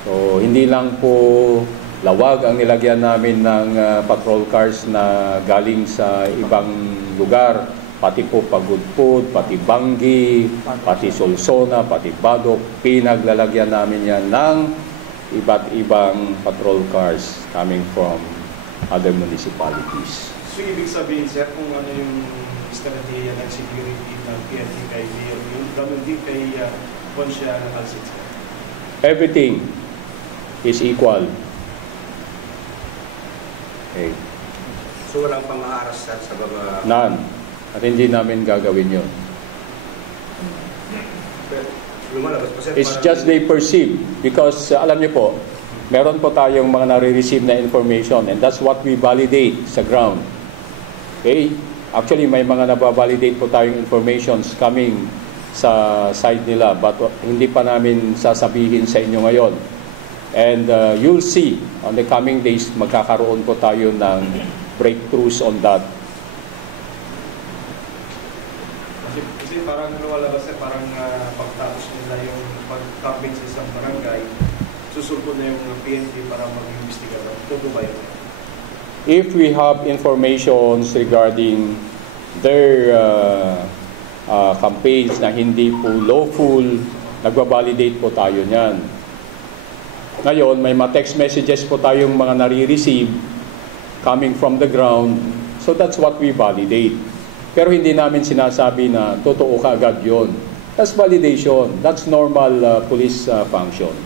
So, hindi lang po lawag ang nilagyan namin ng patrol cars na galing sa ibang lugar, pati po Pagudpud, pati Bangi, pati Solsona, pati Badok, pinaglalagyan namin yan ng iba't ibang patrol cars coming from other municipalities. So, ibig sabihin, sir, kung ano yung strategiya ng security ng PNP kay Mayor, yung ganun din kay Poncia Calcit, sir? Everything is equal. Okay. So walang pang-aaras sa mga... None. At hindi namin gagawin yun. It's just they perceive. Because alam niyo po, meron po tayong mga nare-receive na information and that's what we validate sa ground. Okay? Actually, may mga nababalidate po tayong informations coming sa side nila but hindi pa namin sasabihin sa inyo ngayon. And you'll see on the coming days, magkakaroon po tayo ng breakthroughs on that. Kasi parang lumalabas eh, parang pagtapos nila yung pag-camping sa isang barangay, susulpot na yung PNP para mag-imbestiga. Totoo ba yun? If we have informations regarding their campaigns na hindi po lawful, nagbabalidate po tayo niyan. Ngayon, may mga text messages po tayong mga nare-receive coming from the ground. So that's what we validate. Pero hindi namin sinasabi na totoo kaagad yun. That's validation. That's normal police function.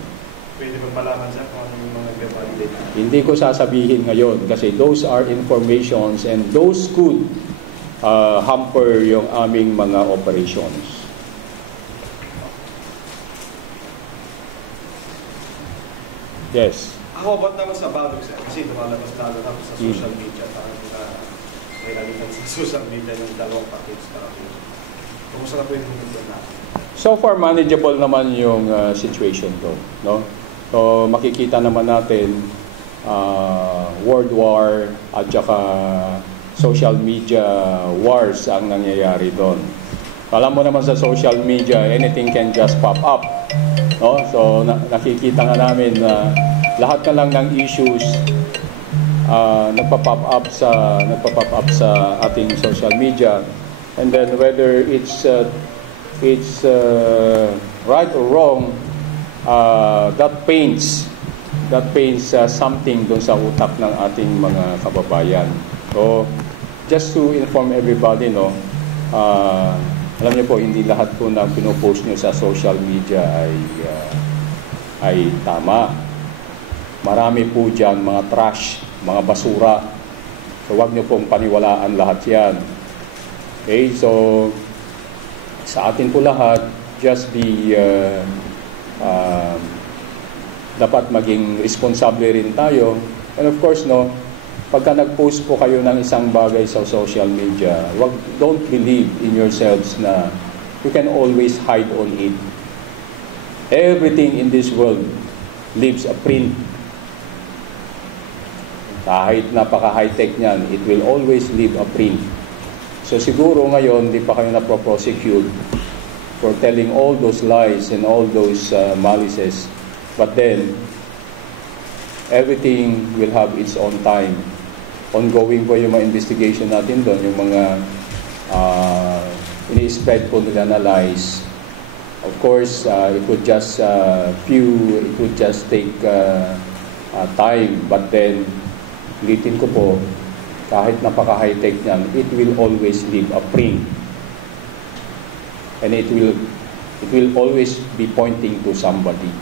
Pwede ba malaman, sir, kung ano yung mga validate? Hindi ko sasabihin ngayon kasi those are informations and those could hamper yung aming mga operations. Yes. How about naman sa Badog, sir? Kasi lumalabas lalo na sa social media. Parang may nalitan sa social media ng dalawang package. Kumusta na po yung mundo natin? So far, manageable naman yung situation to. No? So, makikita naman natin world war at saka social media wars ang nangyayari doon. Alam mo naman sa social media, anything can just pop up. No? So nakikita nga namin na lahat na lang ng issues nagpa-pop up sa ating social media, and then whether it's right or wrong, that paints something doon sa utak ng ating mga kababayan. So just to inform everybody, no, alam niyo po, hindi lahat po na pinopost niyo sa social media ay tama. Marami po dyan mga trash, mga basura. So wag niyo pong paniwalaan lahat yan. Okay, so sa atin po lahat, just be dapat maging responsable rin tayo. And of course, no, pagka nag-post po kayo ng isang bagay sa social media, don't believe in yourselves na you can always hide on it. Everything in this world leaves a print. Kahit napaka-high-tech niyan, it will always leave a print. So siguro ngayon, di pa kayo na-prosecute for telling all those lies and all those malices. But then, everything will have its own time. Ongoing po yung mga investigation natin doon, yung mga ini-spread po nila na lies. Of course, it would just take time, but then ulitin ko po, kahit napaka-high-tech niyan, it will always leave a print. And it will always be pointing to somebody.